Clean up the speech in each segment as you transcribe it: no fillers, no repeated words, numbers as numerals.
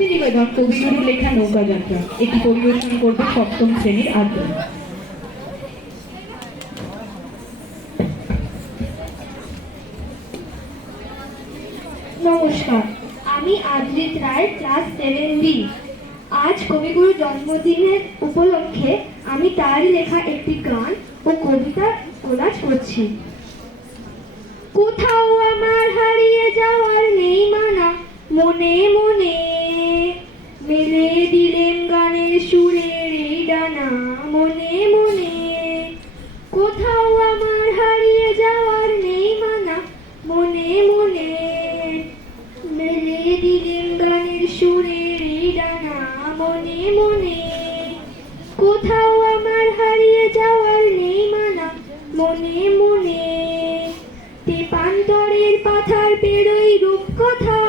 নিবেদন কবিগুরু লেখা নৌকা যাত্রা। এটি পরিবেশন করবে সপ্তম শ্রেণীর আদ্রা। নমস্কার, আমি আদ্রিত রায়, ক্লাস 7B। আজ কবিগুরু জন্মদিনের উপলক্ষে আমি তারই লেখা একটি গান ও কবিতা কোলাজ করছি। কোথাও আমার হারিয়ে যাওয়ার নেই মানা, মনে মনে মেলে দিলেন গানের সুরের এই ডানা, মনে মনে। কোথাও আমার হারিয়ে যাওয়ার নেই মানা, মনে মনে মেলে দিলেন গানের সুরের এই ডানা, মনে মনে। কোথাও আমার হারিয়ে যাওয়ার নেই মানা, মনে মনে। তেপান্তরের পাথার পেরোই রূপকথা,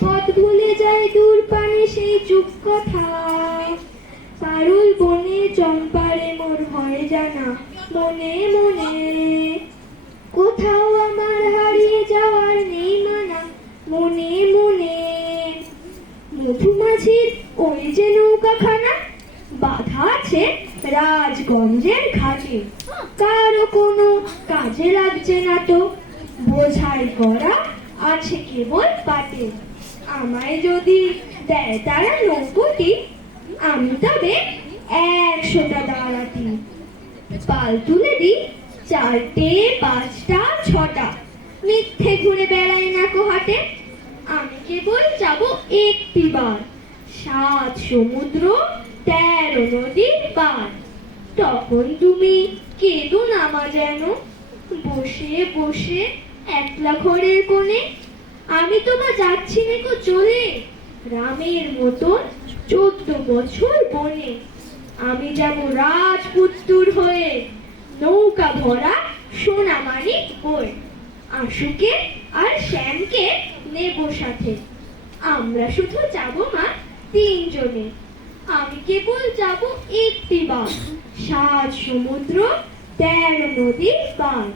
পথ ভুলে যায় দূর পানে সেই চুপ কথা। পারুল বনে চম্পারে মোর হয় জানা, মনে মনে। কোথাও আমার হারিয়ে যাওয়ার নেই মানা, মনে মনে। মধুমাছির ওই যে নৌকাখানা বাধা আছে রাজগঞ্জের ঘাটে, কারো কোনো কাজে লাগছে না তো, বোঝাই করা আছে কেবল পাটে। আমায় যদি দেয় তারা নৌকোটি, আমি তবে 100টা দাঁড়াতি। পাল তুলে দিই 4টে 5টা 6টা, মিথ্যে ঘুরে বেড়াই না কোহাটে। আমি কেবল যাব একটিবার, 7 সমুদ্র 13 নদীর পার। তখন তুমি কেঁদো নামা যেন, বসে বসে একলা ঘরের কোণে। আমি তোমা যাচ্ছি নেকো চলে, রামের মতন 14 বছর বনে। আমি যাব রাজপুত্তুর হয়ে, নৌকা ভরা সোনা মানিক বয়ে। আশুকে আর শ্যামকে নেব সাথে, আমরা শুধু যাব মা 3 জনে। আমি কেবল যাব একটিবার, 7 সমুদ্র 13 নদীর পার।